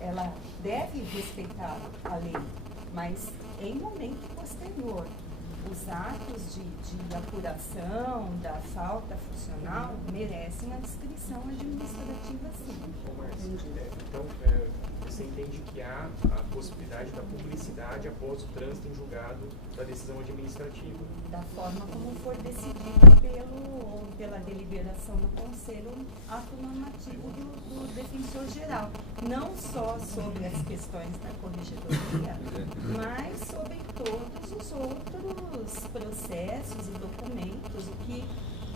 ela deve respeitar a lei, mas em momento posterior. Os atos de apuração da falta funcional merecem a descrição administrativa, sim. Então, você entende que há a possibilidade da publicidade após o trânsito em julgado da decisão administrativa? Da forma como for decidido pela deliberação do Conselho, ato normativo do defensor geral. Não só sobre as questões da corregedoria, mas sobre todos os outros processos e documentos, o que,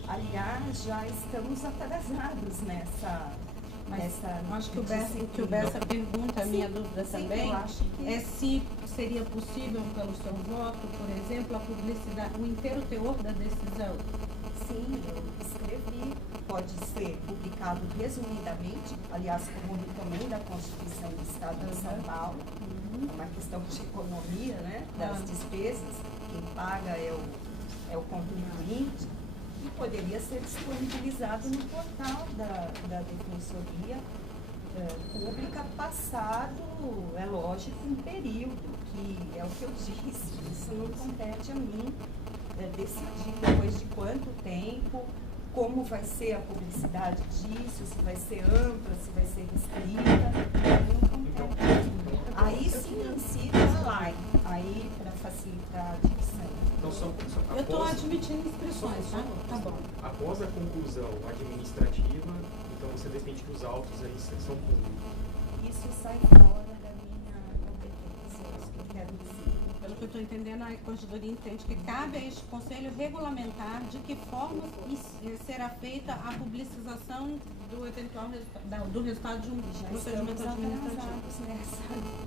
aliás, já estamos atrasados nessa... Acho que o Bessa pergunta, a minha dúvida também, é se seria possível, pelo seu voto, por exemplo, a publicidade, o inteiro teor da decisão. Sim, eu escrevi. Pode ser publicado resumidamente, aliás, como recomenda a Constituição do Estado de São Paulo, uma questão de economia, né, das despesas, quem paga é o contribuinte. E poderia ser disponibilizado no portal da Defensoria Pública, passado, é lógico, um período, que é o que eu disse, isso não compete a mim decidir depois de quanto tempo, como vai ser a publicidade disso, se vai ser ampla, se vai ser restrita, não compete a mim. Aí sim incide online, aí para facilitar a dicção. Então, eu estou admitindo inscrições, tá? Tá bom. Após a conclusão administrativa, então você defende que os autos aí são públicos. Isso sai fora da minha competência, é isso que eu quero dizer. Pelo que eu estou entendendo, a Corregedoria entende que cabe a este Conselho regulamentar de que forma será feita a publicização do eventual do resultado de um procedimento administrativo.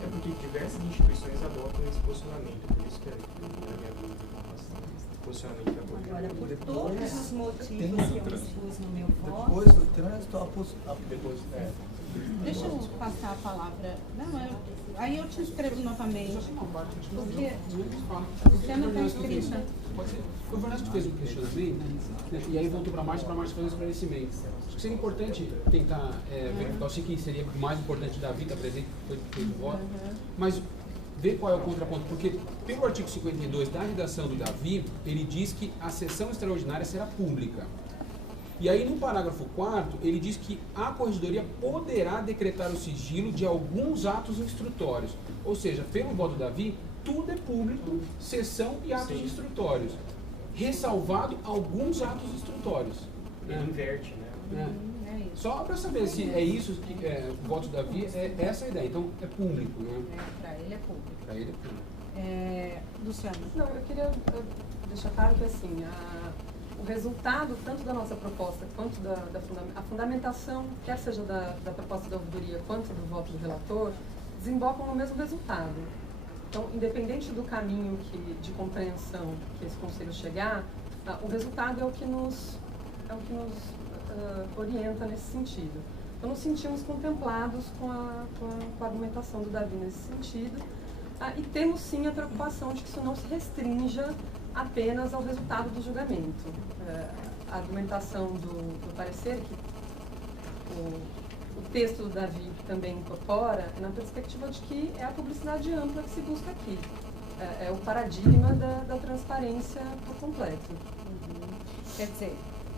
É porque diversas instituições adotam esse posicionamento, por isso que é a minha dúvida. Agora, por todos os motivos que eu expus no meu voto... Depois do trânsito, depois... Deixa eu passar a palavra. Não, aí eu te escrevo novamente. Porque você não está inscrita. Foi o Vanessa que fez um questionamento, né, e aí voltou para a Márcia fazer um esclarecimento. Acho que seria importante tentar verificar, eu sei que seria mais importante Davi estar presente, foi o voto, mas ver qual é o contraponto, porque pelo artigo 52 da redação do Davi, ele diz que a sessão extraordinária será pública. E aí no parágrafo 4º, ele diz que a Corregedoria poderá decretar o sigilo de alguns atos instrutórios. Ou seja, pelo voto do Davi, tudo é público, sessão e atos instrutórios. Ressalvado alguns atos instrutórios. Ele inverte, né? Só para saber se é isso que o voto do Davi, é essa a ideia. Então, é público, né? Para ele é público. Para ele é público. Luciana? Não, eu queria deixar claro que, assim, o resultado, tanto da nossa proposta, quanto a fundamentação, quer seja da proposta da ouvidoria, quanto do voto do relator, desembocam no mesmo resultado. Então, independente do caminho de compreensão que esse conselho chegar, o resultado é o que nos orienta nesse sentido. Então, nos sentimos contemplados com a argumentação do Davi nesse sentido, e temos sim a preocupação de que isso não se restrinja apenas ao resultado do julgamento. A argumentação do parecer, que o texto do Davi também incorpora, é na perspectiva de que é a publicidade ampla que se busca aqui. É o paradigma da transparência por completo. Quer dizer,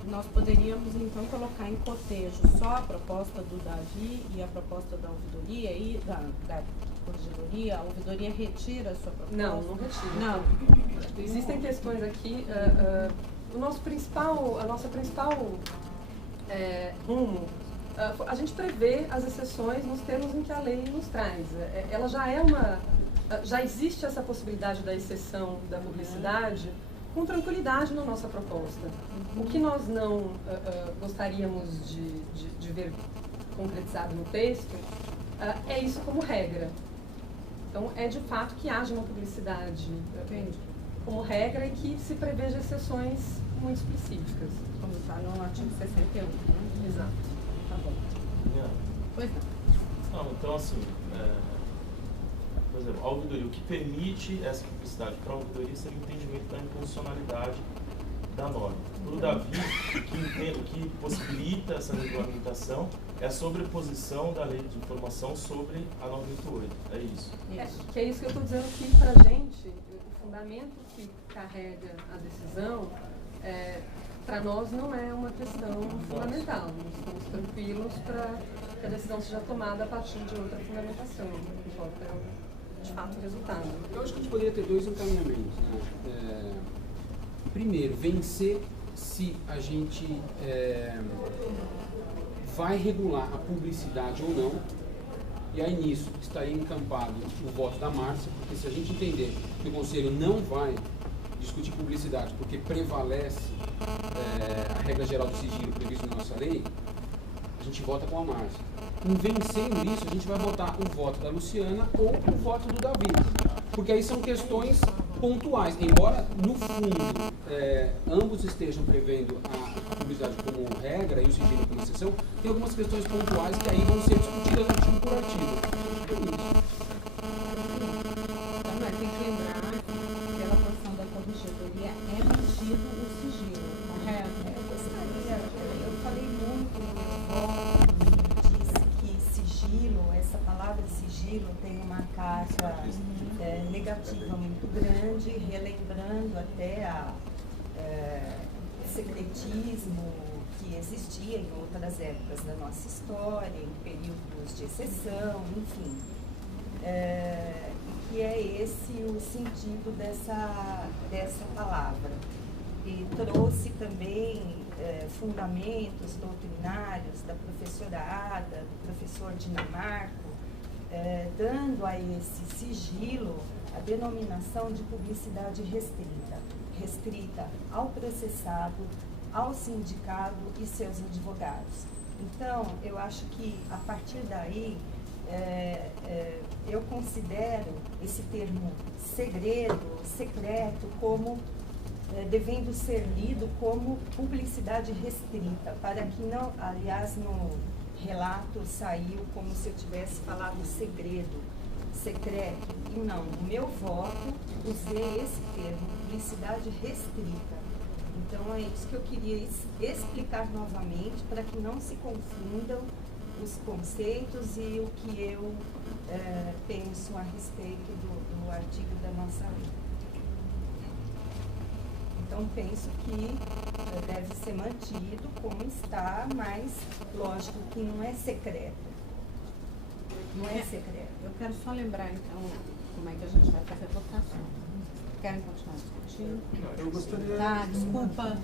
nós poderíamos então colocar em cotejo só a proposta do Davi e a proposta da ouvidoria e da Corregedoria. A ouvidoria retira a sua proposta? Não, não retira. Não. Existem questões aqui. A nossa principal rumo, a gente prevê as exceções nos termos em que a lei nos traz. Ela já existe essa possibilidade da exceção da publicidade com tranquilidade na nossa proposta. O que nós não gostaríamos de ver concretizado no texto é isso como regra. Então, é de fato que haja uma publicidade como regra e que se preveja exceções muito específicas. Como está no artigo 61, né? Exato. Tá bom. Pois não. Não, então assim, por exemplo, a ouvidoria, o que permite essa publicidade para a ouvidoria seria o entendimento da inconstitucionalidade da norma. Para o Davi, o que possibilita essa regulamentação é a sobreposição da lei de informação sobre a 988. É isso. Que é isso que eu estou dizendo que, para a gente, o fundamento que carrega a decisão, para nós, não é uma questão fundamental. Nós estamos tranquilos para que a decisão seja tomada a partir de outra fundamentação, que importa de fato o resultado. Eu acho que a gente poderia ter dois encaminhamentos, né? Primeiro, vencer se a gente vai regular a publicidade ou não, e aí nisso estaria encampado o voto da Márcia, porque se a gente entender que o Conselho não vai discutir publicidade porque prevalece a regra geral do sigilo prevista na nossa lei, a gente vota com a Márcia. Em vencendo isso, a gente vai votar o voto da Luciana ou o voto do Davi, porque aí são questões pontuais, embora no fundo ambos estejam prevendo a publicidade como regra e o sigilo como exceção, tem algumas questões pontuais que aí vão ser discutidas artigo por artigo. Também tem que lembrar que pela posição da corregedoria é mantido o sigilo, correto? Eu falei muito no meu voto, disse que sigilo, essa palavra sigilo tem uma carga negativa muito grande, relembrando até o secretismo que existia em outras épocas da nossa história, em períodos de exceção, enfim. E que é esse o sentido dessa palavra. E trouxe também fundamentos doutrinários da professora Ada, do professor Dinamarco, dando a esse sigilo a denominação de publicidade restrita ao processado, ao sindicato e seus advogados. Então, eu acho que, a partir daí, eu considero esse termo segredo, secreto, como devendo ser lido como publicidade restrita, para que não, aliás, no relato saiu como se eu tivesse falado segredo, secreto, e não, no meu voto usei esse termo, publicidade restrita. Então é isso que eu queria explicar novamente, para que não se confundam os conceitos e o que eu penso a respeito do artigo da nossa lei. Então, penso que deve ser mantido como está, mas lógico que não é secreto. Não é secreto. Eu quero só lembrar, então, como é que a gente vai fazer a votação. Querem continuar discutindo? Eu gostaria... Tá, desculpa.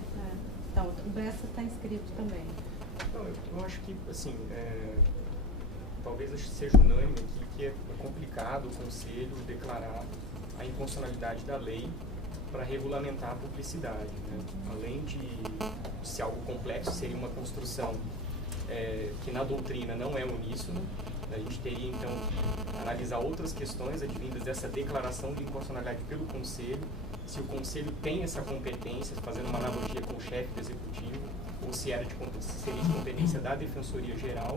Então, o Bessa está inscrito também. Não, eu acho que, assim, talvez seja unânime aqui que é complicado o Conselho declarar a inconstitucionalidade da lei para regulamentar a publicidade, né? Além de ser algo complexo, seria uma construção que na doutrina não é uníssono. A gente teria então que analisar outras questões advindas dessa declaração de inconstitucionalidade pelo Conselho, se o Conselho tem essa competência, fazendo uma analogia com o chefe do Executivo, ou se seria de competência da Defensoria Geral.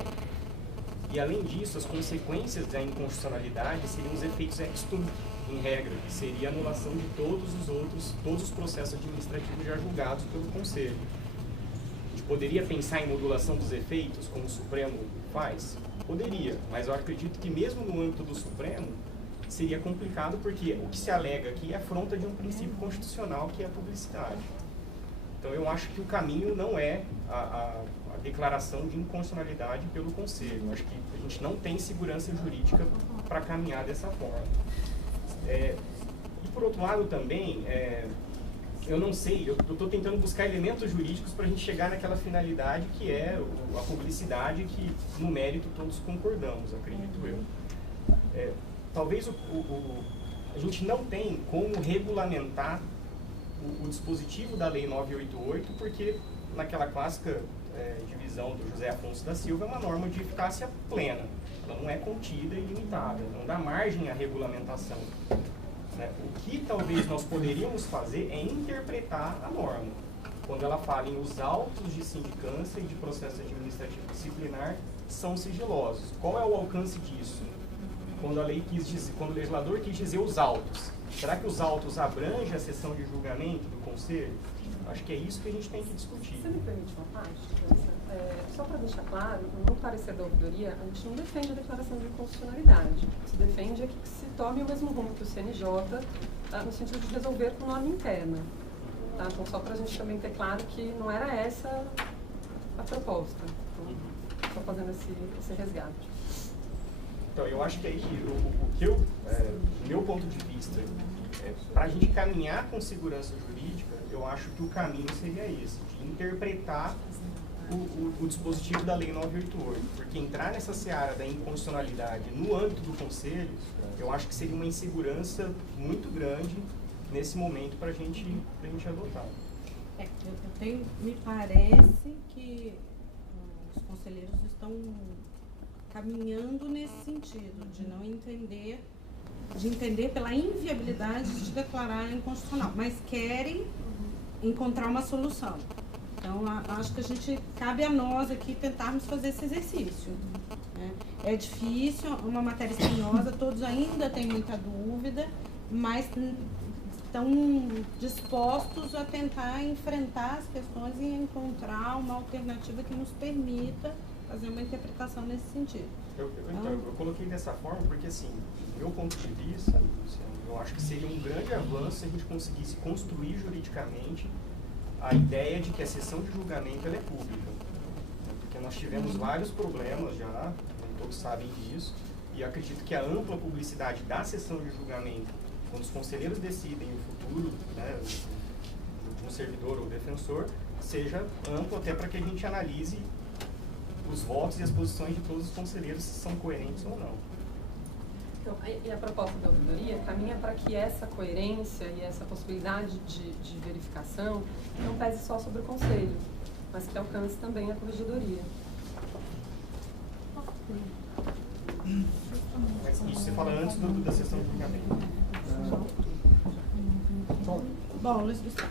E além disso, as consequências da inconstitucionalidade seriam os efeitos ex tunc, em regra, que seria a anulação de todos os processos administrativos já julgados pelo Conselho. A gente poderia pensar em modulação dos efeitos, como o Supremo faz? Poderia, mas eu acredito que mesmo no âmbito do Supremo, seria complicado, porque o que se alega aqui é afronta de um princípio constitucional, que é a publicidade. Então eu acho que o caminho não é a declaração de inconstitucionalidade pelo Conselho. Eu acho que a gente não tem segurança jurídica para caminhar dessa forma. E por outro lado também, eu não sei, eu estou tentando buscar elementos jurídicos para a gente chegar naquela finalidade que é a publicidade, que no mérito todos concordamos, acredito eu. Talvez a gente não tem como regulamentar o dispositivo da Lei 988, porque naquela clássica divisão do José Afonso da Silva é uma norma de eficácia plena. Ela não é contida e limitada, não dá margem à regulamentação. Né? O que talvez nós poderíamos fazer é interpretar a norma. Quando ela fala em os autos de sindicância e de processo administrativo disciplinar são sigilosos. Qual é o alcance disso? quando a lei quis dizer, quando o legislador quis dizer os autos. Será que os autos abrangem a sessão de julgamento do Conselho? Acho que é isso que a gente tem que discutir. Você me permite uma parte? Só para deixar claro, no parecer da ouvidoria, a gente não defende a declaração de inconstitucionalidade. Se defende é que se tome o mesmo rumo que o CNJ, no sentido de resolver com norma interna. Tá? Então, só para a gente também ter claro que não era essa a proposta. Então, só fazendo esse resgate. Então, eu acho que aí, o que eu, do meu ponto de vista, para a gente caminhar com segurança jurídica, eu acho que o caminho seria esse, de interpretar o dispositivo da Lei 988, porque entrar nessa seara da inconstitucionalidade no âmbito do Conselho, eu acho que seria uma insegurança muito grande nesse momento para a gente adotar. Me parece que os conselheiros estão caminhando nesse sentido, de não entender, de entender pela inviabilidade de declarar inconstitucional, mas querem encontrar uma solução. Então, acho que cabe a nós aqui tentarmos fazer esse exercício. Né? É difícil, uma matéria espinhosa, todos ainda têm muita dúvida, mas estão dispostos a tentar enfrentar as questões e encontrar uma alternativa que nos permita fazer uma interpretação nesse sentido. Eu coloquei dessa forma porque, assim, do meu ponto de vista, Luciano, eu acho que seria um grande avanço se a gente conseguisse construir juridicamente a ideia de que a sessão de julgamento ela é pública. Porque nós tivemos vários problemas já, todos sabem disso, e acredito que a ampla publicidade da sessão de julgamento, quando os conselheiros decidem o futuro, né, de um servidor ou defensor, seja amplo até para que a gente analise os votos e as posições de todos os conselheiros se são coerentes ou não. Então, e a proposta da ouvidoria caminha para que essa coerência e essa possibilidade de verificação não pese só sobre o Conselho, mas que alcance também a Corregedoria. Mas isso você fala antes da sessão de julgamento. Bom, Luiz Gustavo.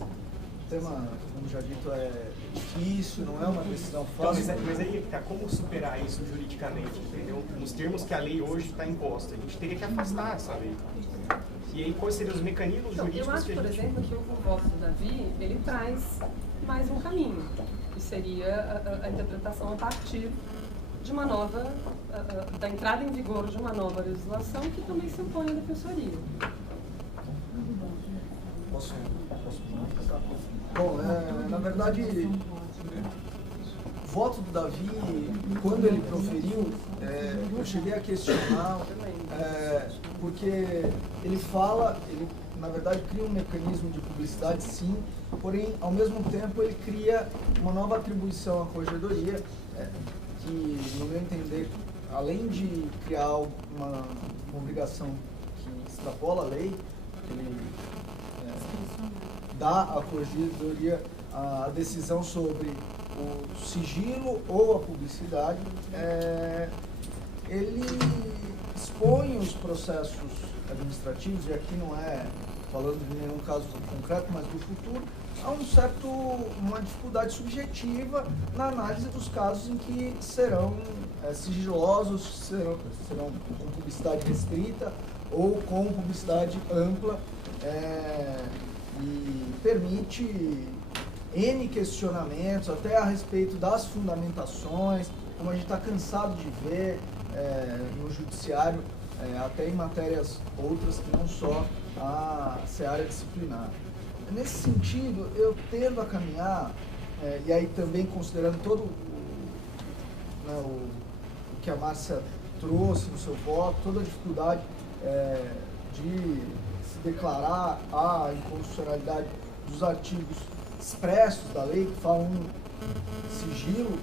O tema, como já dito, é difícil, não é uma decisão fácil. Então, mas aí tá, como superar isso juridicamente, entendeu? Nos termos que a lei hoje está imposta, a gente teria que afastar essa lei. E aí quais seriam os mecanismos Então, jurídicos eu acho, que a por gente... exemplo, que o voto do Davi, ele traz mais um caminho, que seria a interpretação a partir de uma nova, da entrada em vigor de uma nova legislação que também se impõe à defensoria. Posso? Bom, na verdade, o voto do Davi, quando ele proferiu, eu cheguei a questionar, porque ele fala, ele na verdade cria um mecanismo de publicidade, sim, porém, ao mesmo tempo, ele cria uma nova atribuição à Corregedoria, que, no meu entender, além de criar uma obrigação que extrapola a lei, ele dá à Corregedoria a decisão sobre o sigilo ou a publicidade, ele expõe os processos administrativos, e aqui não é falando de nenhum caso concreto, mas do futuro, há uma dificuldade subjetiva na análise dos casos em que serão sigilosos, serão com publicidade restrita ou com publicidade ampla, e permite N questionamentos, até a respeito das fundamentações, como a gente está cansado de ver no judiciário, até em matérias outras que não só a seara disciplinar. Nesse sentido, eu tendo a caminhar, e aí também considerando todo o que a Márcia trouxe no seu voto, toda a dificuldade de se declarar a inconstitucionalidade dos artigos expressos da lei, que falam em sigilo,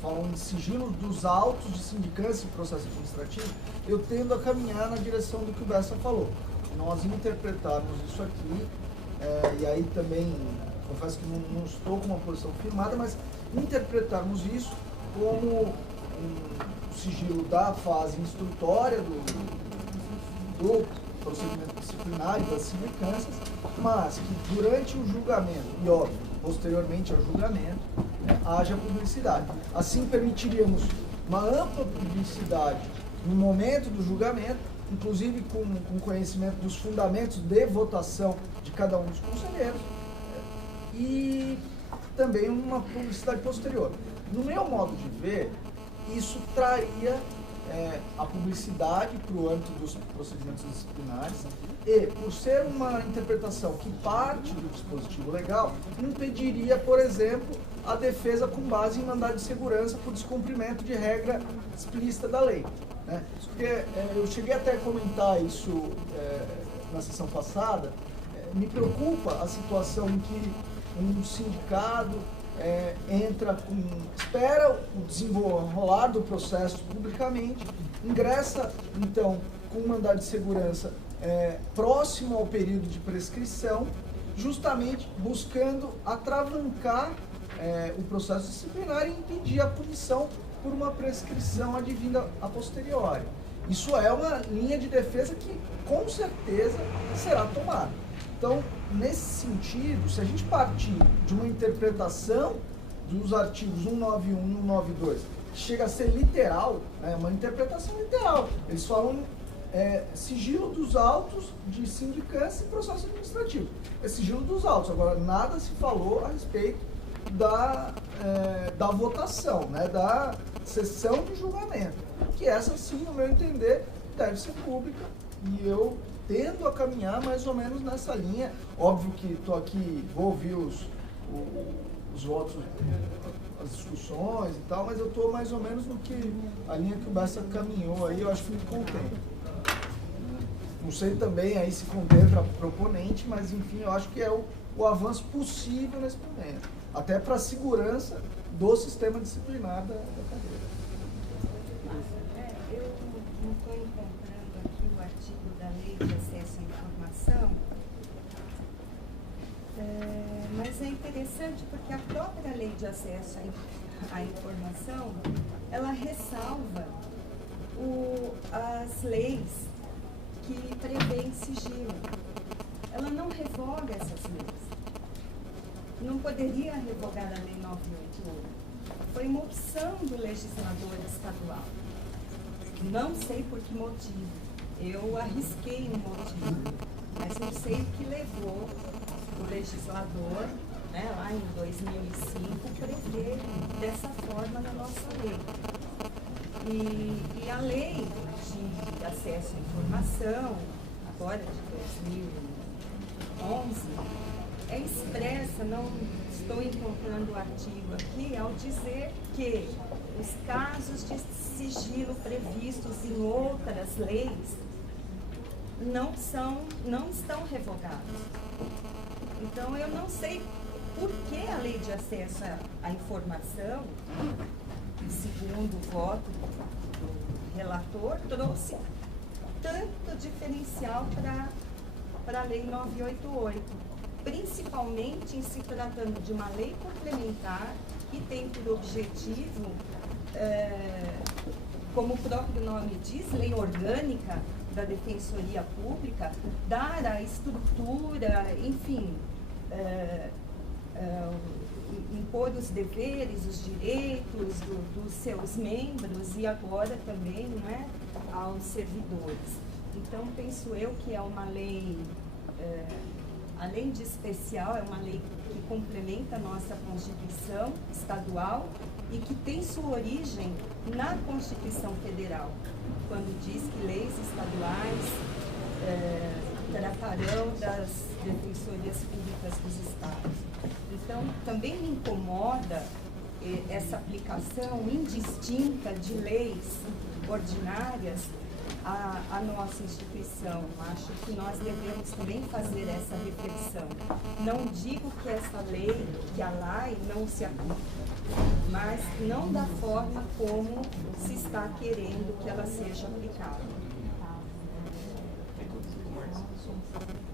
falam em sigilo dos autos de sindicância e processo administrativo, eu tendo a caminhar na direção do que o Bessa falou. Nós interpretarmos isso aqui, e aí também, confesso que não estou com uma posição firmada, mas interpretarmos isso como um sigilo da fase instrutória do procedimento disciplinar e das sindicâncias, mas que durante o julgamento, e óbvio, posteriormente ao julgamento, haja publicidade. Assim permitiríamos uma ampla publicidade no momento do julgamento, inclusive com conhecimento dos fundamentos de votação de cada um dos conselheiros, e também uma publicidade posterior. No meu modo de ver, isso traria a publicidade para o âmbito dos procedimentos disciplinares e, por ser uma interpretação que parte do dispositivo legal, impediria, por exemplo, a defesa com base em mandado de segurança por descumprimento de regra explícita da lei. Né? Porque eu cheguei até a comentar isso na sessão passada. Me preocupa a situação em que um sindicado espera o desenrolar do processo publicamente, ingressa então com um mandado de segurança próximo ao período de prescrição, justamente buscando atravancar o processo disciplinar e impedir a punição por uma prescrição advinda a posteriori. Isso é uma linha de defesa que com certeza será tomada. Então, nesse sentido, se a gente partir de uma interpretação dos artigos 191 e 192, que chega a ser literal, uma interpretação literal, eles falam sigilo dos autos de sindicância e processo administrativo. É sigilo dos autos. Agora, nada se falou a respeito da votação, da sessão de julgamento, que essa, sim, no meu entender, deve ser pública, e eu tendo a caminhar mais ou menos nessa linha. Óbvio que estou aqui, vou ouvir os votos, as discussões e tal, mas eu estou mais ou menos no que a linha que o Bessa caminhou aí, eu acho que me contempla. Não sei também aí se contempla a proponente, mas enfim, eu acho que é o avanço possível nesse momento, até para a segurança do sistema disciplinar da cadeira. Eu não estou encontrando aqui o artigo da Lei de Acesso à Informação, mas é interessante porque a própria Lei de Acesso à Informação, ela ressalva as leis que prevêem sigilo. Ela não revoga essas leis. Não poderia revogar a Lei 988. Foi uma opção do legislador estadual. Não sei por que motivo. Eu arrisquei um motivo, mas não sei o que levou o legislador, lá em 2005, prever dessa forma na nossa lei. E a lei de acesso à informação, agora de 2011, é expressa, não estou encontrando o artigo aqui, ao dizer que os casos de sigilo previstos em outras leis não estão revogados. Então, eu não sei por que a Lei de Acesso à Informação, segundo o voto do relator, trouxe tanto diferencial para a Lei 988, principalmente em se tratando de uma lei complementar que tem por objetivo, como o próprio nome diz, lei orgânica da Defensoria Pública, dar a estrutura, enfim, impor os deveres, os direitos dos seus membros e agora também, aos servidores. Então, penso eu que é uma lei, além de especial, é uma lei que complementa a nossa Constituição estadual e que tem sua origem na Constituição Federal, quando diz que leis estaduais tratarão das defensorias públicas dos estados. Então, também me incomoda essa aplicação indistinta de leis ordinárias à nossa instituição. Acho que nós devemos também fazer essa reflexão. Não digo que essa lei, que a lei não se aplica, mas não da forma como se está querendo que ela seja aplicada.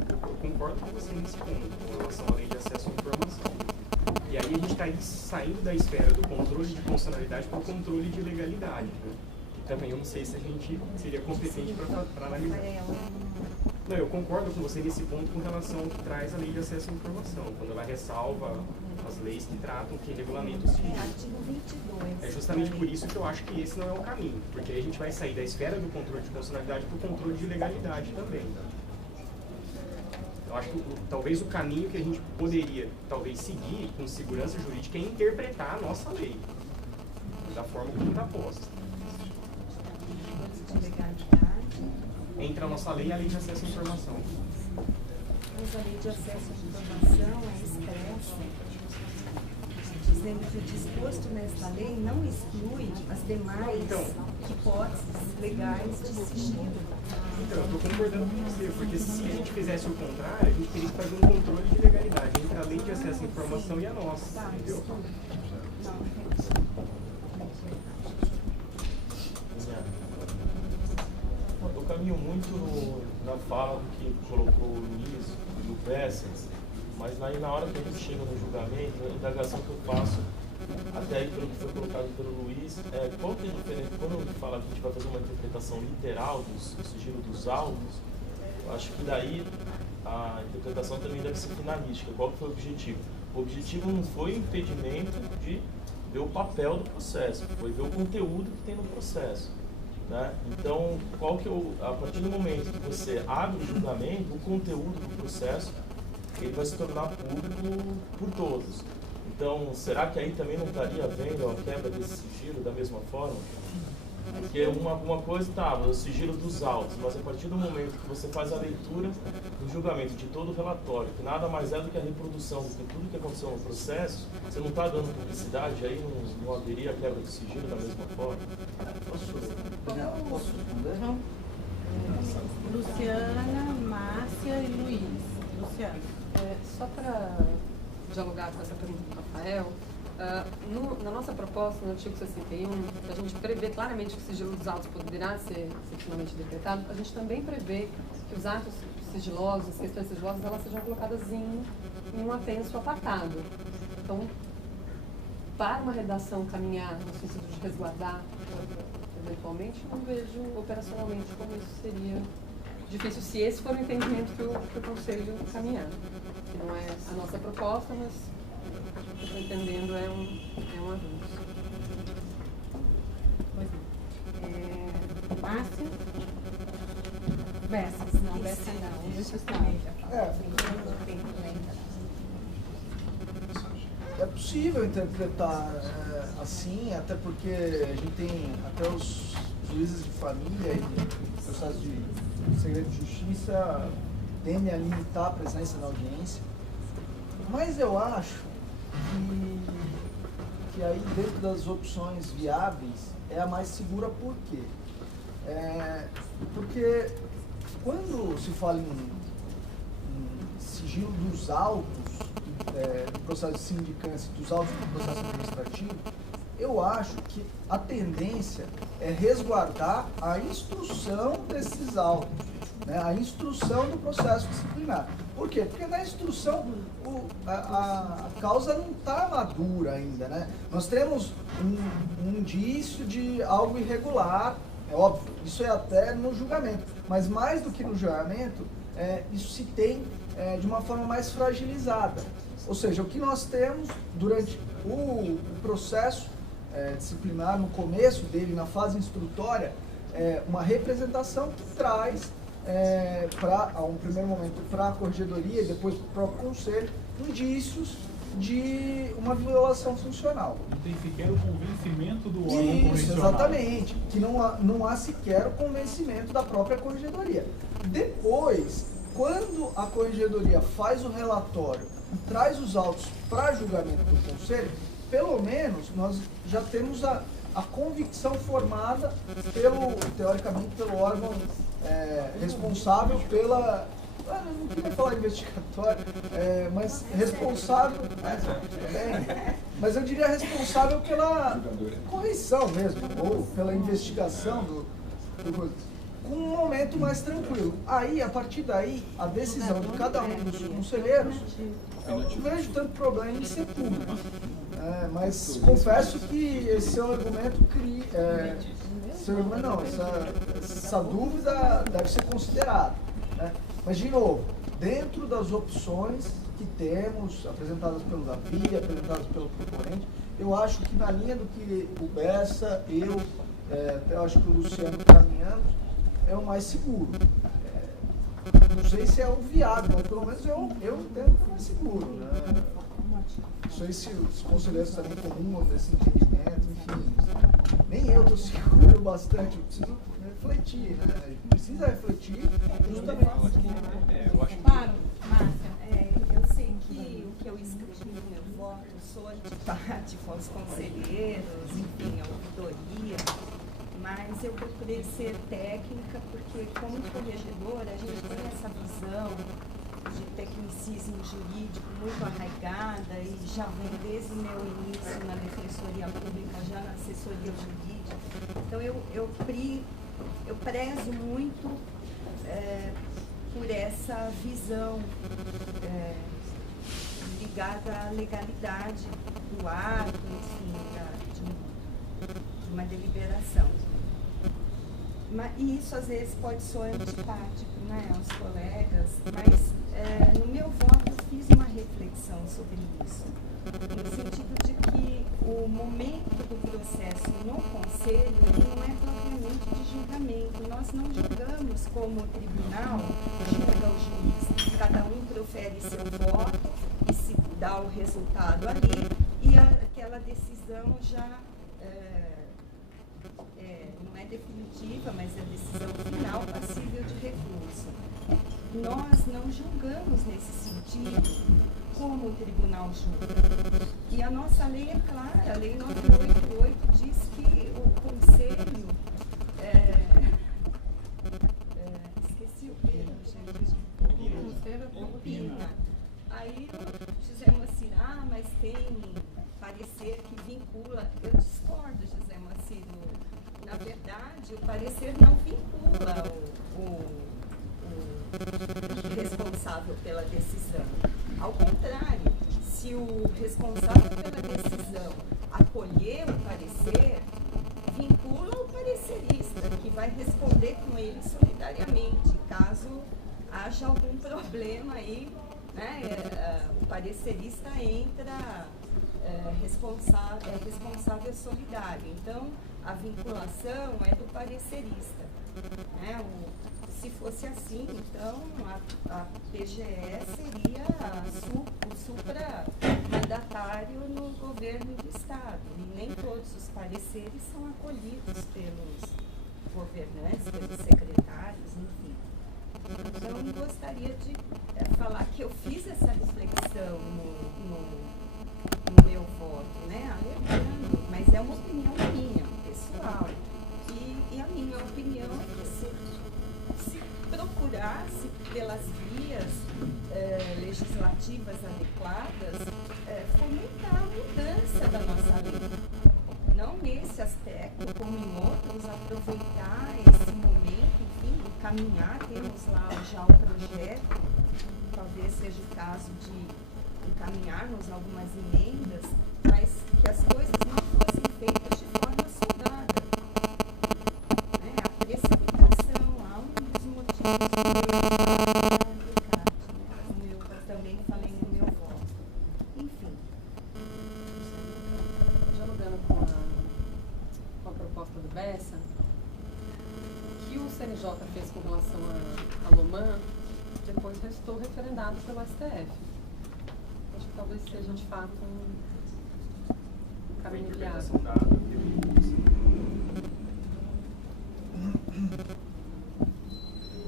Eu concordo com você nesse ponto, em relação à Lei de Acesso à Informação. E aí a gente está saindo da esfera do controle de constitucionalidade para o controle de legalidade. Também eu não sei se a gente seria competente para analisar. Não, eu concordo com você nesse ponto com relação ao que traz a Lei de Acesso à Informação, quando ela ressalva as leis que tratam, que regulamentam o sigilo. Artigo 22. É justamente por isso que eu acho que esse não é o caminho, porque aí a gente vai sair da esfera do controle de constitucionalidade para o controle de legalidade também. Eu acho que talvez o caminho que a gente poderia talvez seguir com segurança jurídica é interpretar a nossa lei da forma como está posta. De legalidade. Entre a nossa lei e a Lei de Acesso à Informação. Mas a Lei de Acesso à Informação é expressa, dizendo que o disposto nesta lei não exclui as demais hipóteses legais de sigilo. Então, eu estou concordando com você, porque se a gente fizesse o contrário, a gente teria que fazer um controle de legalidade entre a Lei de Acesso à Informação e a nossa, entendeu? Eu caminho muito na fala do que colocou o Luiz e o Bessens, mas aí na hora que a gente chega no julgamento, a indagação que eu faço, até aí pelo que foi colocado pelo Luiz, qual que é a diferença? Quando ele fala que a gente vai fazer uma interpretação literal do sigilo dos autos, eu acho que daí a interpretação também deve ser finalística. Qual que foi o objetivo? O objetivo não foi o impedimento de ver o papel do processo, foi ver o conteúdo que tem no processo. Né? Então, a partir do momento que você abre o julgamento, o conteúdo do processo ele vai se tornar público por todos. Então, será que aí também não estaria havendo a quebra desse sigilo da mesma forma? Porque uma coisa o sigilo dos autos, mas a partir do momento que você faz a leitura do julgamento de todo o relatório, que nada mais é do que a reprodução de tudo que aconteceu no processo, você não está dando publicidade, aí não haveria a quebra do sigilo da mesma forma? Posso responder? Luciana, Márcia e Luiz. Luciana. Só para dialogar com essa pergunta do Rafael, na nossa proposta, no artigo 61, a gente prevê claramente que o sigilo dos autos poderá ser finalmente decretado. A gente também prevê que os atos sigilosos, as questões sigilosas, elas sejam colocadas em um apenso apartado. Então, para uma redação caminhar no sentido de resguardar, eventualmente, não vejo operacionalmente como isso seria difícil, se esse for o entendimento que o Conselho caminhar. Que não é a nossa proposta, mas o que eu estou entendendo é um avanço. Pois não. Márcia? Bessas. Não, Bessas não. Deixa eu É possível interpretar assim, até porque a gente tem até os juízes de família e processos de segredo de justiça tendem a limitar a presença na audiência. Mas eu acho que aí dentro das opções viáveis é a mais segura. Por quê? Porque quando se fala em sigilo dos autos do processo de sindicância, dos autos do processo administrativo, eu acho que a tendência é resguardar a instrução desses autos, né? A instrução do processo disciplinar. Por quê? Porque na instrução a causa não está madura ainda, né? Nós temos um indício de algo irregular, é óbvio, isso é até no julgamento, mas mais do que no julgamento, isso se tem de uma forma mais fragilizada. Ou seja, o que nós temos durante o processo disciplinar, no começo dele, na fase instrutória, uma representação que traz, a um primeiro momento, para a corregedoria e depois para o próprio conselho, indícios de uma violação funcional. Não tem sequer o convencimento do órgão Isso, correcional. exatamente. Que não há sequer o convencimento da própria corregedoria. Depois, quando a corregedoria faz o relatório e traz os autos para julgamento do conselho, pelo menos nós já temos a convicção formada teoricamente pelo órgão responsável pela... Eu não queria falar investigatório, mas responsável... mas eu diria responsável pela correção mesmo, ou pela investigação com um momento mais tranquilo. Aí, a partir daí, a decisão de cada um dos conselheiros, eu não vejo tanto problema em ser público. Mas confesso que esse seu argumento essa dúvida deve ser considerada. Né? Mas, de novo, dentro das opções que temos, apresentadas pelo Davi, apresentadas pelo proponente, eu acho que na linha do que o Bessa, até eu acho que o Luciano caminhamos, é o mais seguro. Não sei se é o viável, mas pelo menos eu entendo que é o mais seguro. Né? Não sei se os conselheiros também comungam desse entendimento, enfim. Nem eu estou seguro bastante, eu preciso refletir, né? A gente precisa refletir justamente. Claro, Márcia. Eu sei que o que eu escrevi no meu voto, sou antipático aos conselheiros, enfim, à ouvidoria, mas eu procurei ser técnica porque, como corregedora, a gente tem essa visão de tecnicismo jurídico muito arraigada e já vem desde o meu início na Defensoria Pública, já na assessoria jurídica. Então, eu prezo muito por essa visão ligada à legalidade do ato, enfim, de uma deliberação. E isso, às vezes, pode soar antipático, né, aos colegas, mas no meu voto eu fiz uma reflexão sobre isso, no sentido de que o momento do processo no conselho ele não é propriamente de julgamento. Nós não julgamos como o tribunal julga o juiz. Cada um profere seu voto e se dá o resultado ali, e aquela decisão já não é definitiva, mas é decisão final passível de recurso. Nós não julgamos nesse sentido como o tribunal julga. E a nossa lei é clara, a lei 988 diz que o conselho... esqueci o termo, gente. Opina. Aí José Moacir, mas tem parecer que vincula. Eu discordo, José Moacir. Na verdade, o parecer não vincula o responsável pela decisão. Ao contrário, se o responsável pela decisão acolher o parecer, vincula o parecerista, que vai responder com ele solidariamente, caso haja algum problema aí, né, o parecerista entra responsável solidário. Então, a vinculação é do parecerista. Né? Se fosse assim, então a PGE seria o supra-mandatário no governo do Estado. E nem todos os pareceres são acolhidos pelos governantes, pelos secretários, enfim. Então, eu gostaria de falar que eu fiz essa reflexão no meu voto, né? Alertando, mas é uma opinião minha, pessoal. E a minha opinião é que se procurasse pelas vias legislativas adequadas, fomentar a mudança da nossa lei. Não nesse aspecto, como em outros, aproveitar esse momento, enfim, encaminhar, temos lá já o projeto, talvez seja o caso de encaminharmos algumas emendas, mas que as coisas não fossem feitas de forma soldada. Né? A precipitação, há um dos motivos do meu eu também falei no meu voto. Enfim. Dialogando com a proposta do Bessa, o que o CNJ fez com relação à Loman, depois restou referendado pelo STF. Acho que talvez seja de fato um caminho viável.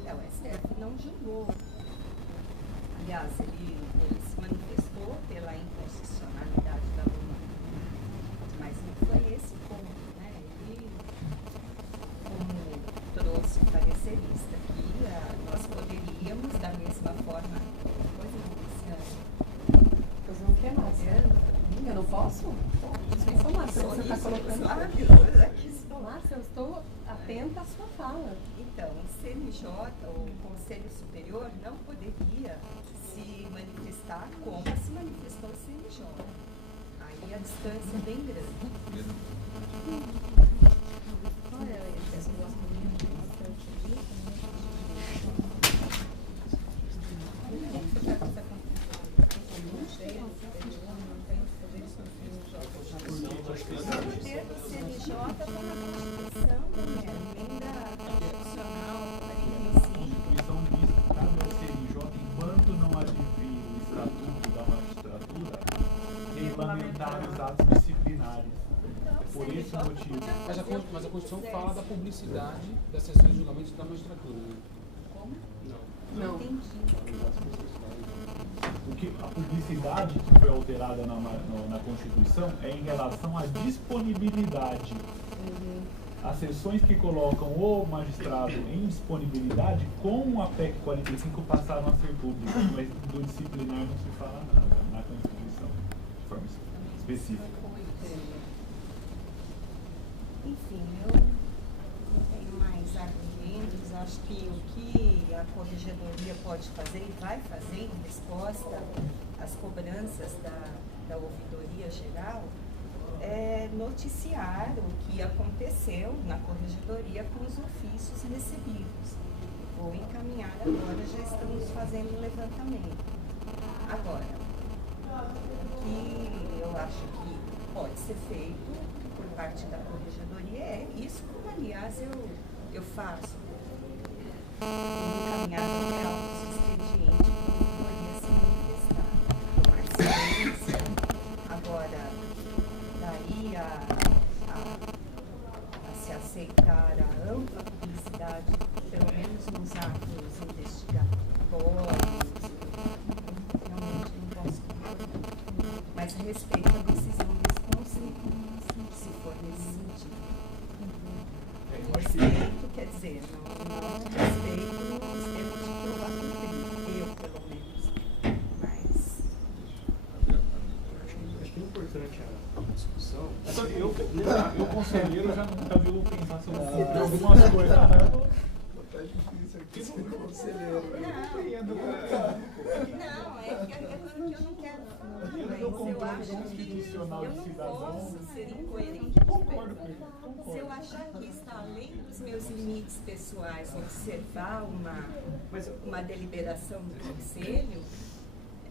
O STF não julgou. Aliás, ele se manifestou pela inconstitucionalidade da Loman. Mas não foi esse ponto, né? Ele, como trouxe o parecerista aqui, nós poderíamos, da mesma forma, Pois não quer mais. Eu não posso? Sem falar, você está colocando Márcia, eu estou atenta à sua fala. Então, o CNJ, o Conselho Superior, não poderia se manifestar como se manifestou o CNJ. Aí a distância é bem grande. CNJ está na Constituição, né? Emenda Constitucional 45. A Constituição diz que cabe ao CNJ, enquanto não advir o Estatuto da Magistratura, regulamentar os atos disciplinares. Por esse motivo. Mas a Constituição fala da publicidade das sessões de julgamento da magistratura, né? Não. A publicidade que foi alterada na Constituição é em relação à disponibilidade. As sessões que colocam o magistrado em disponibilidade, com a PEC 45 passaram a ser públicas, mas do disciplinar não se fala nada na Constituição, de forma específica. Enfim, eu não tenho mais argumentos. Acho que o que a Corregedoria pode fazer e vai fazer em resposta às cobranças da Ouvidoria Geral é noticiar o que aconteceu na Corregedoria com os ofícios recebidos. Vou encaminhar agora, já estamos fazendo um levantamento. Agora, o que eu acho que pode ser feito por parte da Corregedoria é isso, como aliás eu faço. Encaminhado até altos expedientes que poderia se manifestar. Tomar ciência. Agora, daí a se aceitar a ampla publicidade, pelo menos nos atos investigatórios, realmente não posso concordar. Mas respeito a decisão desse conselho, se for nesse sentido. Respeito quer dizer, não respeito nos termos de provacultura, eu pelo menos. Mas acho que é importante a discussão. Eu conselheiro, já nunca vi eu pensar sobre algumas coisas. Tá difícil aqui ser conselheiro. não, é que eu não quero falar, mas eu acho que eu não posso ser incoerente. Se eu achar que está além dos meus limites pessoais observar uma deliberação do conselho,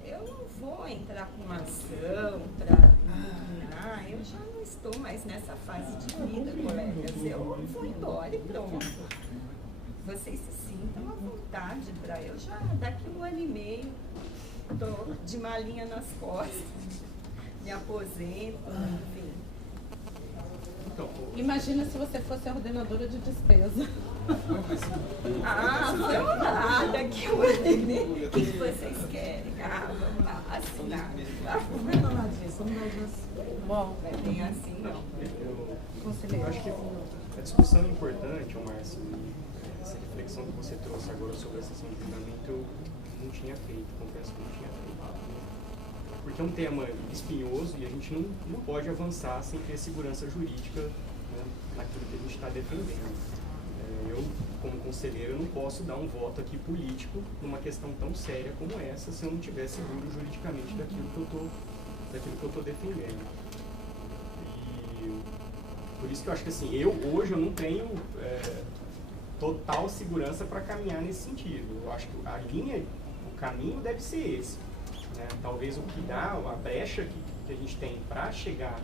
eu não vou entrar com uma ação para impugnar. Eu já não estou mais nessa fase de vida, colegas. Eu vou embora e pronto. Vocês se sintam à vontade para eu já, daqui 1 ano e meio, estou de malinha nas costas, me aposento, enfim. Imagina se você fosse a ordenadora de despesa. Vamos lá, daqui 1 ano e meio, o que vocês querem? Vamos lá, assinar. Não nada disso, não vai disso. Bom, vai bem assim, não. Eu acho que a discussão é importante, Márcio, essa reflexão que você trouxe agora sobre a sessão de julgamento eu não tinha feito, confesso que não tinha feito. Porque é um tema espinhoso e a gente não pode avançar sem ter segurança jurídica, né, naquilo que a gente está defendendo. Eu, como conselheiro, não posso dar um voto aqui político numa questão tão séria como essa se eu não estiver seguro juridicamente daquilo que eu estou defendendo. E por isso que eu acho que assim, hoje eu não tenho total segurança para caminhar nesse sentido. Eu acho que a linha, o caminho deve ser esse. Né? Talvez o que dá, a brecha que a gente tem para chegar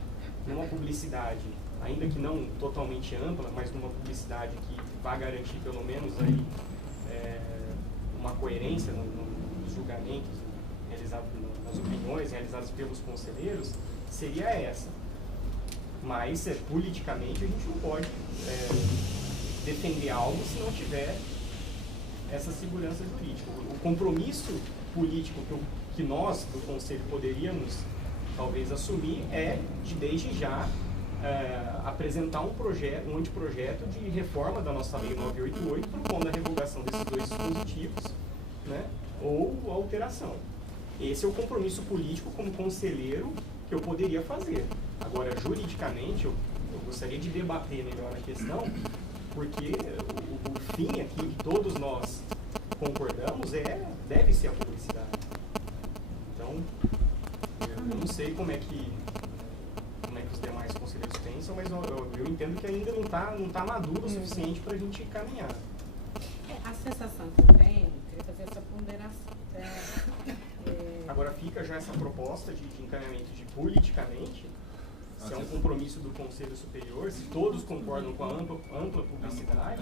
numa publicidade, ainda que não totalmente ampla, mas numa publicidade que vai garantir pelo menos aí, uma coerência nos julgamentos realizados, nas opiniões realizadas pelos conselheiros, seria essa. Mas politicamente a gente não pode defender algo se não tiver essa segurança jurídica. O compromisso político que nós, do Conselho, poderíamos talvez assumir é de, desde já, apresentar um anteprojeto de reforma da nossa Lei 988, propondo a revogação desses 2 dispositivos, né, ou alteração. Esse é o compromisso político como conselheiro que eu poderia fazer. Agora, juridicamente, eu gostaria de debater melhor a questão, porque o fim aqui que todos nós concordamos deve ser a publicidade. Então, eu não sei como é que os demais conselheiros pensam, mas eu entendo que ainda não tá maduro o suficiente para a gente caminhar. A sensação que eu tenho, queria fazer essa ponderação. Agora fica já essa proposta de encaminhamento de politicamente Se é um compromisso do Conselho Superior, se todos concordam com a ampla publicidade,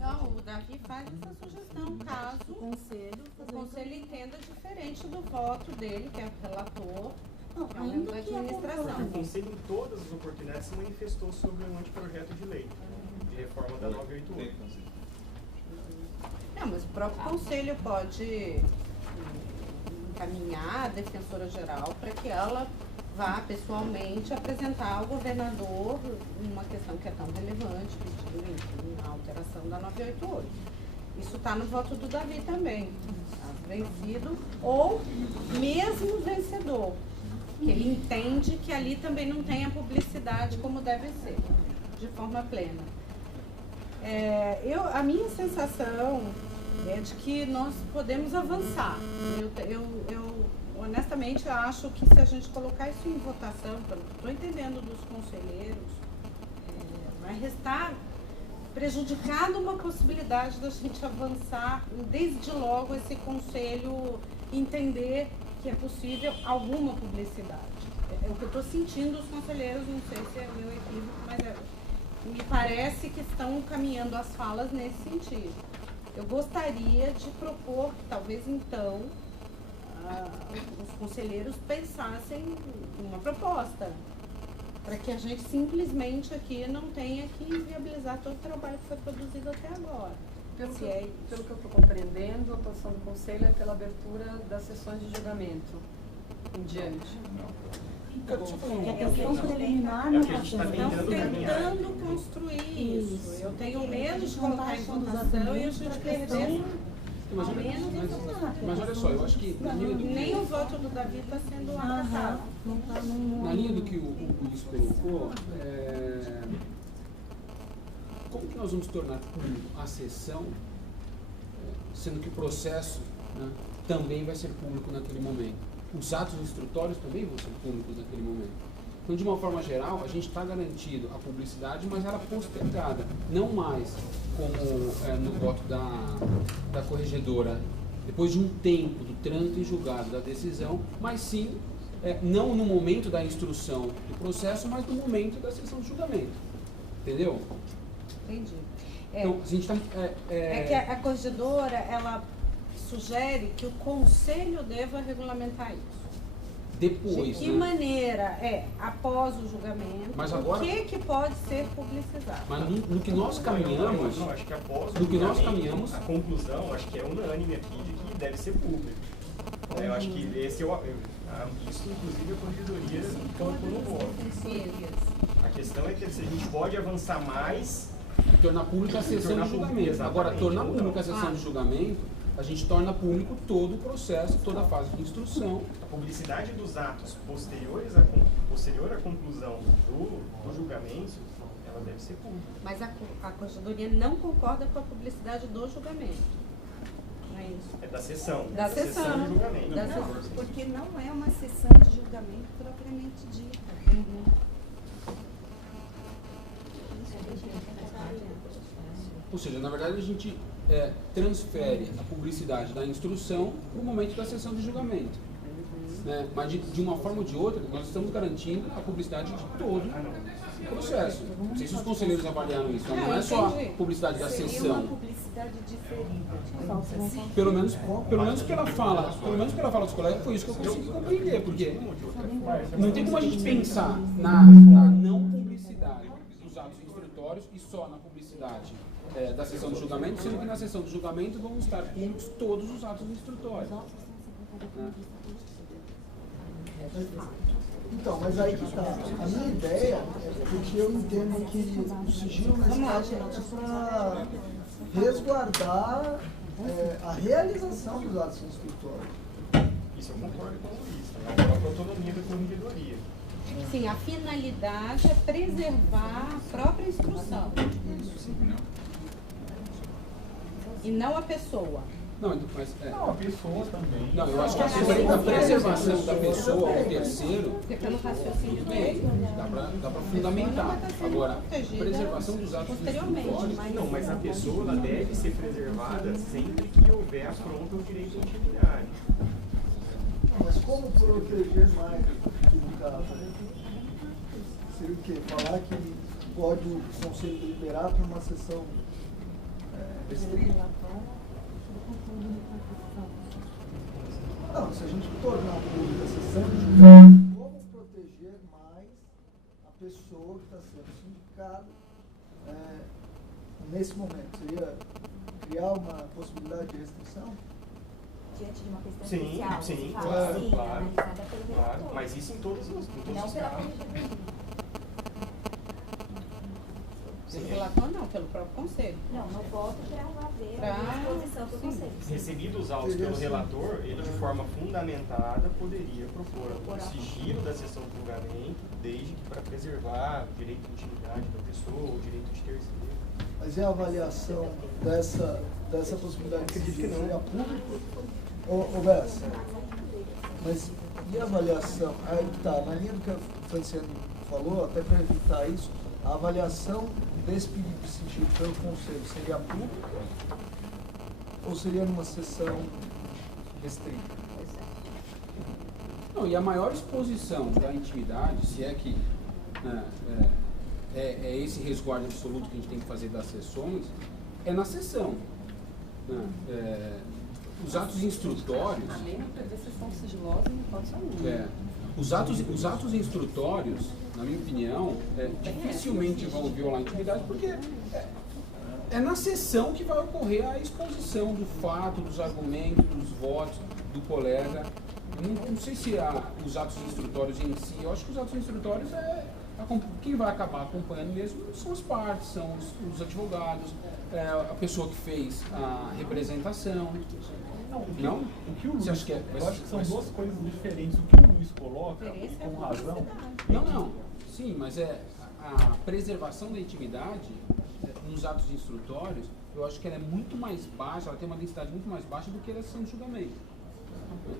Então, o Davi faz essa sugestão, caso o conselho entenda diferente do voto dele, que é o relator, que é o membro da administração. o Conselho, em todas as oportunidades, se manifestou sobre um anteprojeto de lei de reforma da 988. Não, mas o próprio conselho pode encaminhar a defensora geral para que ela vá pessoalmente apresentar ao governador uma questão que é tão relevante, pedindo, enfim, a alteração da 988. Isso está no voto do Davi também, vencido, ou mesmo vencedor, que ele entende que ali também não tem a publicidade como deve ser, de forma plena. A minha sensação é de que nós podemos avançar. Eu honestamente acho que se a gente colocar isso em votação, pelo que estou entendendo dos conselheiros, vai restar prejudicado uma possibilidade da gente avançar, desde logo esse conselho entender que é possível alguma publicidade. É o que eu estou sentindo os conselheiros, não sei se é o meu equívoco, mas me parece que estão caminhando as falas nesse sentido. Eu gostaria de propor que talvez então os conselheiros pensassem em uma proposta, para que a gente simplesmente aqui não tenha que inviabilizar todo o trabalho que foi produzido até agora. Pelo que eu estou compreendendo, a posição do Conselho é pela abertura das sessões de julgamento em diante. A questão preliminar não está tentando construir isso. Eu tenho medo de colocar em votação e a gente perder ao menos Mas olha só, eu acho que na linha do nem o voto do Davi está sendo acatado. Na linha do que o Luiz colocou, como que nós vamos tornar público a sessão, sendo que o processo, né, também vai ser público naquele momento? Os atos instrutórios também vão ser públicos naquele momento. Então, de uma forma geral, a gente está garantido a publicidade, mas ela postergada, não mais como no voto da corregedora, depois de um tempo do trânsito em julgado da decisão, mas sim, não no momento da instrução do processo, mas no momento da sessão de julgamento. Entendeu? Entendi. Então, a gente está... É que a corregedora, ela sugere que o conselho deva regulamentar isso. Depois, de que maneira, após o julgamento, mas agora, o que pode ser publicizado? Mas no que nós caminhamos, não, acho que após no que nós caminhamos, a conclusão, acho que é unânime aqui de que deve ser público. Eu acho que esse isso, inclusive, a corregedoria colocou no voto. A questão é que se a gente pode avançar mais... Tornar pública a sessão de julgamento. Agora, tornar pública a sessão de julgamento, a gente torna público todo o processo, toda a fase de instrução. A publicidade dos atos posterior à conclusão do julgamento, ela deve ser pública. Mas a corregedoria não concorda com a publicidade do julgamento. Não é isso? É da sessão. Da sessão de julgamento. Não, porque não é uma sessão de julgamento propriamente dita. Ou seja, na verdade a gente transfere a publicidade da instrução para o momento da sessão de julgamento. Né? Mas de uma forma ou de outra, nós estamos garantindo a publicidade de todo o processo. Não sei se os conselheiros avaliaram isso, não é só a publicidade da Seria sessão. uma publicidade diferida. Pelo menos pela fala dos colegas, foi isso que eu consegui compreender, porque não tem como a gente pensar na não publicidade dos atos instrutórios e só na publicidade da sessão de julgamento, sendo que na sessão de julgamento vão estar públicos todos os atos instrutórios. Né? Então, mas aí que tá. A minha ideia é porque eu entendo que o sigilo nesse caso é para resguardar a realização dos atos instrutórios. Isso eu concordo com o Luiz, é a própria autonomia da corregedoria. Sim, a finalidade é preservar a própria instrução. E não a pessoa. Não, mas, Não, a pessoa também. não, eu acho que a preservação da pessoa ao terceiro, Porque pelo raciocínio tudo dele, bem, dá para fundamentar. Agora, a preservação dos atos instrutórios, Não, mas a pessoa ela deve ser preservada sempre que houver afronta ao direito à intimidade. Mas como proteger mais o caso? Seria o quê? Falar que pode o Conselho deliberar para uma sessão restrita? Não, se a gente tornar pública a sessão de julgamento, como proteger mais a pessoa que está sendo sindicada nesse momento? Seria criar uma possibilidade de restrição? Diante de uma questão Sim, especial, sim, se fala claro, assim, claro, analisada pelo claro, relator. mas isso em todos os Não casos. pela corregedoria. Pelo relator não, pelo próprio conselho. Não, no voto já vai haver Pra- a disposição do sim. conselho. Recebidos os autos pelo relator, ele de forma fundamentada poderia propor o sigilo da sessão de julgamento, desde que para preservar o direito de intimidade da pessoa, o direito de terceiro. Mas e a avaliação dessa possibilidade de sigilo? Seria público? Ô Bessa, mas e a avaliação? Aí tá, na linha do que a Franciane falou, até para evitar isso, a avaliação desse pedido de sigilo pelo Conselho seria pública ou seria numa sessão restrita? Não, e a maior exposição da intimidade, se é que é esse resguardo absoluto que a gente tem que fazer das sessões, é na sessão. Os atos instrutórios... A lei não prevê sessão sigilosa em hipótese alguma. Os atos instrutórios, na minha opinião, dificilmente vão violar a intimidade, porque é na sessão que vai ocorrer a exposição do fato, dos argumentos, dos votos do colega. Não sei se os atos instrutórios em si, eu acho que os atos instrutórios quem vai acabar acompanhando mesmo são as partes, são os advogados, a pessoa que fez a representação. Não? O que o Luiz, Você acha que eu acho que são duas coisas diferentes. O que o Luiz coloca, e com razão... Não. Sim, mas a preservação da intimidade nos atos instrutórios, eu acho que ela é muito mais baixa, ela tem uma densidade muito mais baixa do que a sessão de julgamento.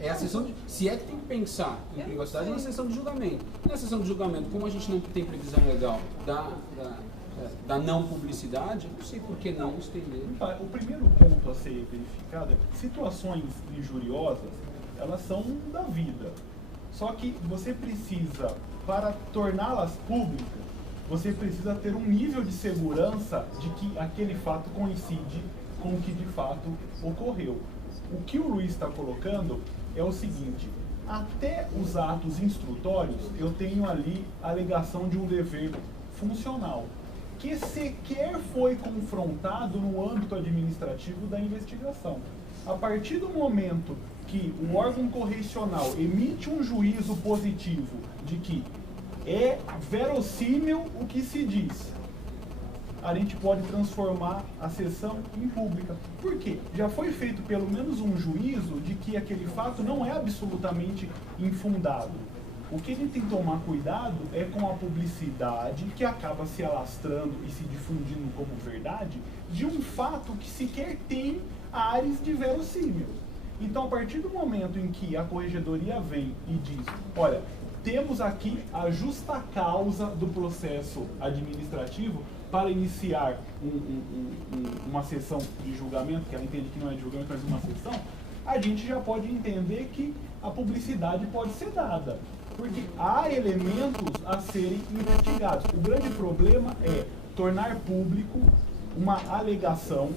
É a sessão se é que tem que pensar em privacidade, é na sessão de julgamento. Na sessão de julgamento, como a gente não tem previsão legal da não publicidade, eu não sei por que não estender. O primeiro ponto a ser verificado é que situações injuriosas, elas são da vida. Só que você precisa, para torná-las públicas, você precisa ter um nível de segurança de que aquele fato coincide com o que de fato ocorreu. O que o Luiz está colocando é o seguinte: até os atos instrutórios, eu tenho ali a alegação de um dever funcional, que sequer foi confrontado no âmbito administrativo da investigação. A partir do momento que o órgão correcional emite um juízo positivo de que é verossímil o que se diz, a gente pode transformar a sessão em pública. Por quê? Já foi feito pelo menos um juízo de que aquele fato não é absolutamente infundado. O que a gente tem que tomar cuidado é com a publicidade que acaba se alastrando e se difundindo como verdade de um fato que sequer tem áreas de verossímil. Então, a partir do momento em que a corregedoria vem e diz, olha, temos aqui a justa causa do processo administrativo para iniciar uma sessão de julgamento, que ela entende que não é de julgamento, mas uma sessão, a gente já pode entender que a publicidade pode ser dada, porque há elementos a serem investigados. O grande problema é tornar público uma alegação,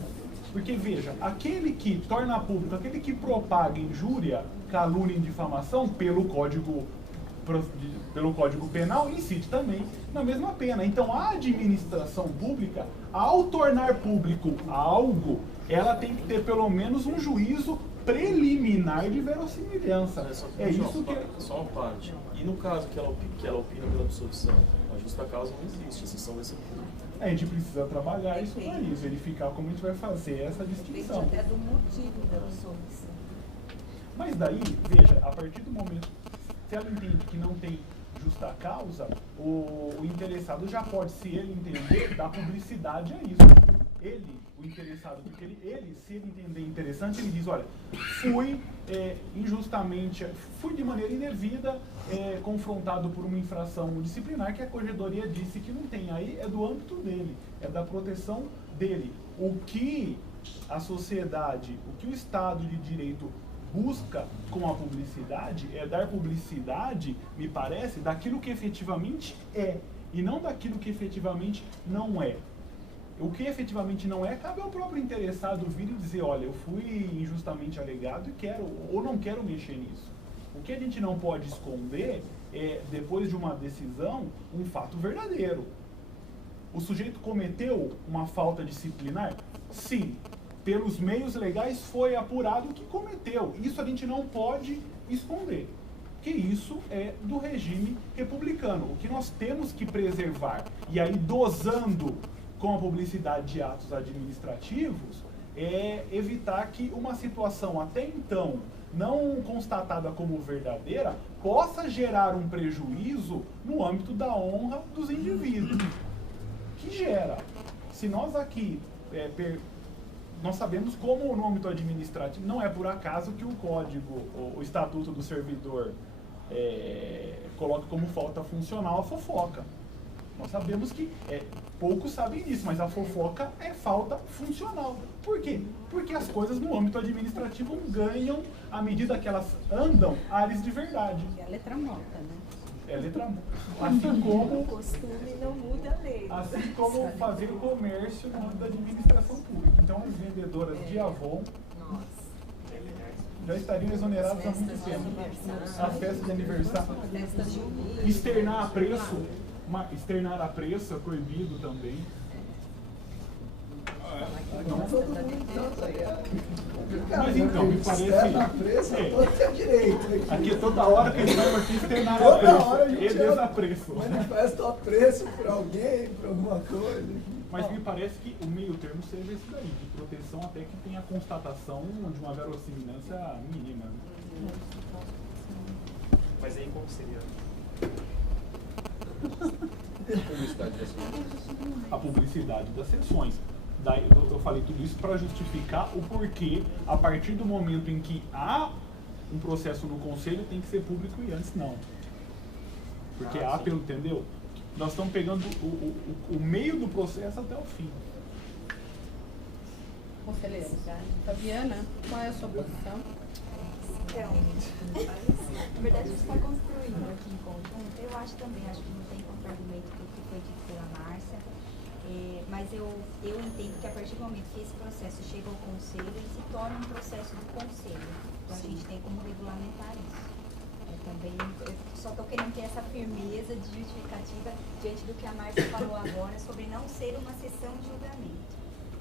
porque veja, aquele que torna público, aquele que propaga injúria, calúnia e difamação pelo Código Penal, incide também na mesma pena. Então, a administração pública, ao tornar público algo, ela tem que ter pelo menos um juízo preliminar de verossimilhança. É isso que... Só uma parte. E no caso que ela opina pela absolvição, a justa causa não existe, a sessão vai ser pública. A gente precisa trabalhar isso daí, verificar como a gente vai fazer essa distinção. Até do motivo da absolvição. Mas daí, veja, a partir do momento, se ela entende que não tem justa causa, o interessado já pode, se ele entender, dar publicidade a isso. Ele, o interessado, porque se ele entender interessante, ele diz, olha, fui injustamente, fui de maneira indevida confrontado por uma infração disciplinar que a corregedoria disse que não tem. Aí é do âmbito dele, é da proteção dele. O que a sociedade, o que o Estado de Direito busca com a publicidade é dar publicidade, me parece, daquilo que efetivamente é, e não daquilo que efetivamente não é. O que efetivamente não é, cabe ao próprio interessado vir e dizer, olha, eu fui injustamente alegado e quero, ou não quero mexer nisso. O que a gente não pode esconder é, depois de uma decisão, um fato verdadeiro. O sujeito cometeu uma falta disciplinar? Sim. Pelos meios legais foi apurado que cometeu. Isso a gente não pode esconder. Que isso é do regime republicano. O que nós temos que preservar, e aí dosando com a publicidade de atos administrativos, é evitar que uma situação até então não constatada como verdadeira possa gerar um prejuízo no âmbito da honra dos indivíduos. Que gera. Se nós aqui, nós sabemos como no âmbito administrativo, não é por acaso que o código, o estatuto do servidor coloca como falta funcional a fofoca. Nós sabemos que poucos sabem disso, mas a fofoca é falta funcional. Por quê? Porque as coisas no âmbito administrativo ganham, à medida que elas andam, áreas de verdade. É a letra morta, né? É letra morta. Assim como O costume não muda a lei. assim como fazer comércio no âmbito da administração pública. Então, as vendedoras de Avon já estariam exoneradas há muito tempo. As festas de aniversário. Externar a preço é proibido também. Mas então, me parece. Externa a preço, todo tem direito. Aqui toda hora que ele vai aqui externar a preço. E desapreço. Manifesta o apreço por alguém, por alguma coisa. Mas me parece que o meio termo seja esse daí, de proteção até que tenha a constatação de uma verossimilhança mínima. Mas aí como seria? A publicidade das sessões. Daí, eu falei tudo isso para justificar o porquê, a partir do momento em que há um processo no conselho, tem que ser público e antes não. Porque há, pelo, entendeu? Nós estamos pegando o meio do processo até o fim. Conselheiro, Fabiana, qual é a sua posição? Então, na verdade, a gente está construindo aqui em conjunto. Eu acho que não tem contra-argumento do que foi dito pela Márcia. Mas eu entendo que a partir do momento que esse processo chega ao conselho, ele se torna um processo do conselho. Então a gente tem como regulamentar isso. Eu só estou querendo ter essa firmeza de justificativa diante do que a Márcia falou agora sobre não ser uma sessão de julgamento.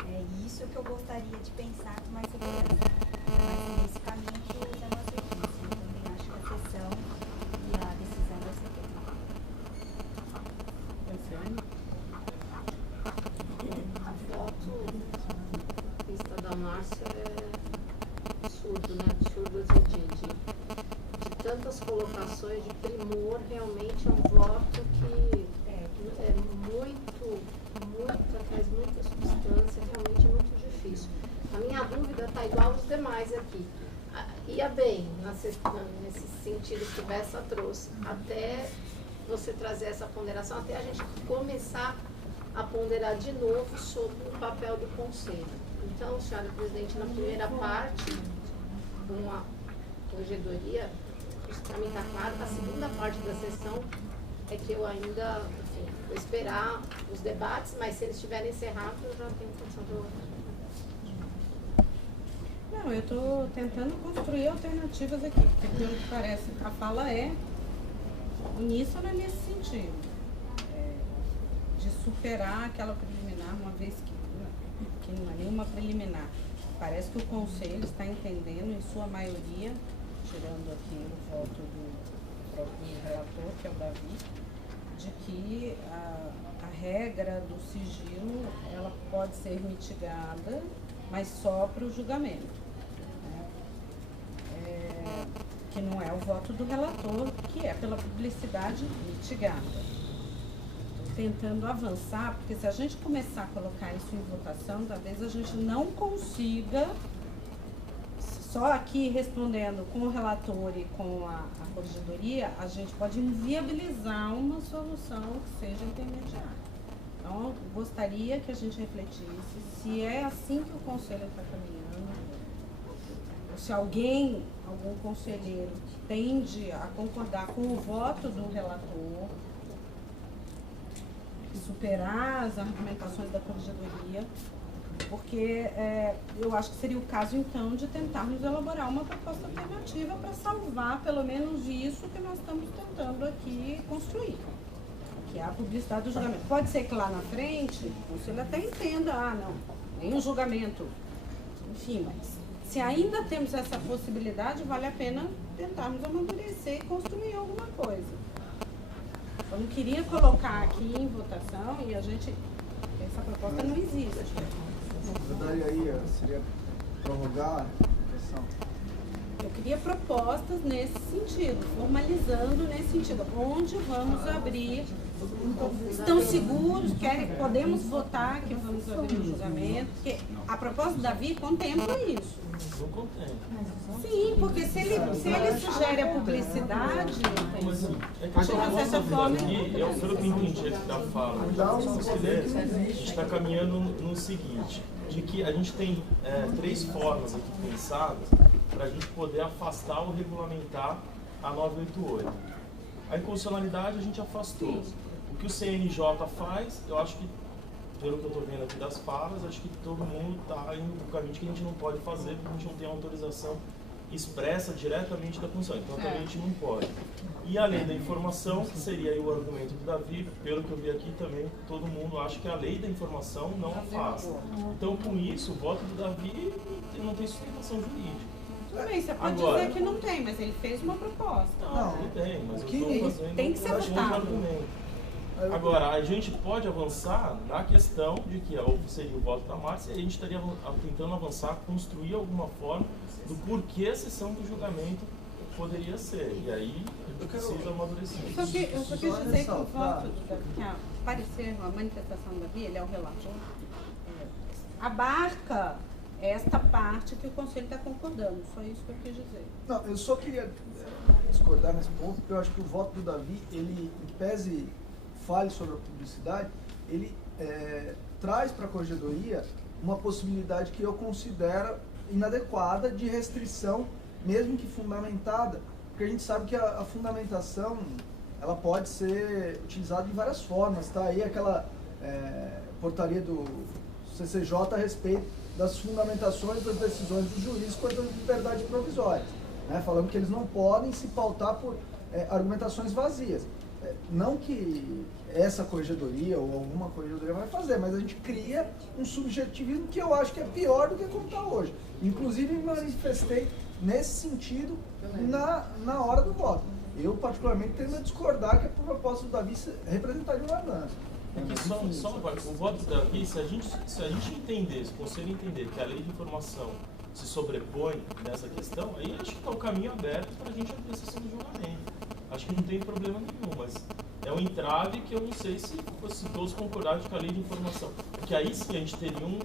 É isso que eu gostaria de pensar com mais segurança. Mas nesse caminho que o Zé Márcio disse, eu também acho que a sessão e a decisão vai ser tomada. A foto vista da Márcia é absurdo, né? Absurdo de tantas colocações, de primor, realmente é um voto que é traz muita substância, realmente é muito difícil. A minha dúvida está igual aos demais aqui. Ia bem, nesse sentido que Bessa trouxe, até você trazer essa ponderação, até a gente começar a ponderar de novo sobre o papel do Conselho. Então, senhora presidente, na primeira parte, uma corregedoria, isso para mim está claro. A segunda parte da sessão é que eu ainda, enfim, vou esperar os debates, mas se eles estiverem encerrados, eu já tenho condição de ouvir. Não, eu estou tentando construir alternativas aqui, porque pelo que parece, a fala é uníssona nesse sentido, de superar aquela preliminar, uma vez que não é nenhuma preliminar. Parece que o Conselho está entendendo, em sua maioria, tirando aqui o voto do próprio relator, que é o Davi, de que a regra do sigilo ela pode ser mitigada, mas só para o julgamento. Né? Que não é o voto do relator, que é pela publicidade mitigada. Estou tentando avançar, porque se a gente começar a colocar isso em votação, talvez a gente não consiga, só aqui respondendo com o relator e com a corregedoria, a gente pode inviabilizar uma solução que seja intermediária. Então, eu gostaria que a gente refletisse se é assim que o Conselho está caminhando. Eu se algum conselheiro tende a concordar com o voto do relator, superar as argumentações da corregedoria, porque eu acho que seria o caso, então, de tentarmos elaborar uma proposta alternativa para salvar, pelo menos, isso que nós estamos tentando aqui construir, que é a publicidade do julgamento. Pode ser que lá na frente o conselho até entenda, não, nem um julgamento, enfim, mas se ainda temos essa possibilidade, vale a pena tentarmos amadurecer e construir alguma coisa. Eu não queria colocar aqui em votação e essa proposta não existe. Eu daria aí, seria prorrogar a votação. Eu queria propostas nesse sentido, formalizando nesse sentido, onde vamos abrir, estão seguros, podemos votar que vamos abrir o julgamento, porque a proposta do Davi contempla isso. Não contempla. Sim, porque se ele sugere a publicidade, de certa forma, pelo que eu entendi aqui da fala, a gente está caminhando no seguinte, de que a gente tem 3 formas aqui pensadas para a gente poder afastar ou regulamentar a 988. A inconstitucionalidade a gente afastou. O que o CNJ faz, eu acho que, pelo que eu estou vendo aqui das falas, acho que todo mundo está indo para o caminho que a gente não pode fazer, porque a gente não tem autorização expressa diretamente da Constituição, então também a gente não pode. E a lei da informação, que seria aí o argumento do Davi, pelo que eu vi aqui também, todo mundo acha que a lei da informação não afasta. Então, com isso, o voto do Davi não tem sustentação jurídica. Tudo bem, você pode dizer que não tem, mas ele fez uma proposta. Não tem, mas eu estou fazendo tem que ser votado. argumento. Agora, a gente pode avançar na questão de que seria o voto da Márcia e a gente estaria tentando avançar, construir alguma forma do porquê a sessão do julgamento poderia ser. E aí, precisa amadurecer. Eu só quis dizer que o voto, que parecer uma manifestação da Davi, ele é o relator, abarca esta parte que o Conselho está concordando. Só isso que eu quis dizer. Não, eu só queria discordar nesse ponto, porque eu acho que o voto do Davi, ele, em pese fale sobre a publicidade, ele traz para a Corregedoria uma possibilidade que eu considero inadequada de restrição, mesmo que fundamentada, porque a gente sabe que a fundamentação ela pode ser utilizada de várias formas. Tá aí aquela portaria do CCJ a respeito das fundamentações das decisões dos juízes quanto à liberdade provisória, né, falando que eles não podem se pautar por argumentações vazias. Não que essa corregedoria ou alguma corregedoria vai fazer, mas a gente cria um subjetivismo que eu acho que é pior do que como está hoje. Inclusive me manifestei nesse sentido na hora do voto. Eu particularmente tendo a discordar que a proposta do Davi representaria uma mudança. É que só agora, o voto do Davi, se a gente entender, se o Conselho entender que a lei de informação se sobrepõe nessa questão, aí acho que está o caminho aberto para a gente abrir a sessão de julgamento. Acho que não tem problema nenhum, mas é um entrave que eu não sei se todos concordarem com a lei de informação. Porque aí sim a gente teria um